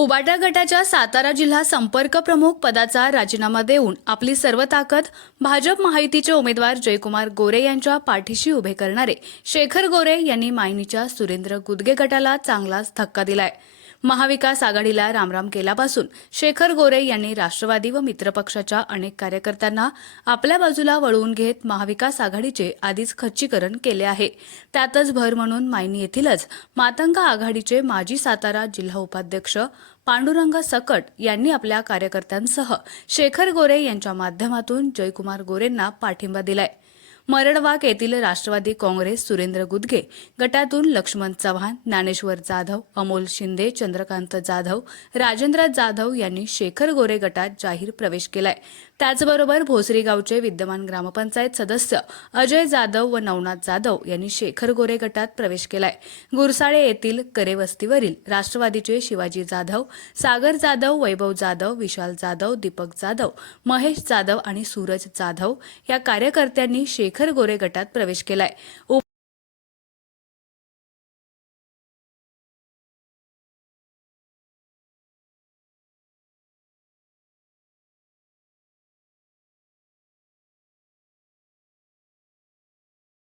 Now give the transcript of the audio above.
उबाटा गटाच्या सातारा जिल्हा संपर्क प्रमुख पदाचा राजीनामा देऊन आपली सर्व ताकद भाजप महायुतीचे उमेदवार जयकुमार गोरे यांच्या पाठीशी उभे करणारे शेखर गोरे यांनी मायनीच्या सुरेंद्र गुदगे गटाला चांगलाच धक्का दिलाय। महाविकास आघाडीला रामराम केल्यापासून शेखर गोरे यांनी राष्ट्रवादी व मित्रपक्षाच्या अनेक कार्यकर्त्यांना आपल्या बाजूला वळवून घेत महाविकास आघाडीचे आधीच खच्चीकरण केले आहे। त्यातच भर म्हणून मायनी येथीलच मातंग आघाडीचे माजी सातारा जिल्हा उपाध्यक्ष पांडुरंग सकट यांनी आपल्या कार्यकर्त्यांसह शेखर गोरे यांच्या माध्यमातून जयकुमार गोरेंना पाठिंबा दिलाय। मरडवाक येथील राष्ट्रवादी काँग्रेस सुरेंद्र गुदगे गटातून लक्ष्मण चव्हाण, ज्ञानेश्वर जाधव, अमोल शिंदे, चंद्रकांत जाधव, राजेंद्र जाधव यांनी शेखर गोरे गटात जाहीर प्रवेश केलाय। त्याचबरोबर भोसरी गावचे विद्यमान ग्रामपंचायत सदस्य अजय जाधव व नवनाथ जाधव यांनी शेखर गोरे गटात प्रवेश केलाय। गुरसाळे येथील करेवस्तीवरील राष्ट्रवादीचे शिवाजी जाधव, सागर जाधव, वैभव जाधव, विशाल जाधव, दीपक जाधव, महेश जाधव आणि सूरज जाधव या कार्यकर्त्यांनी शेखर गोरे गटात प्रवेश केलाय।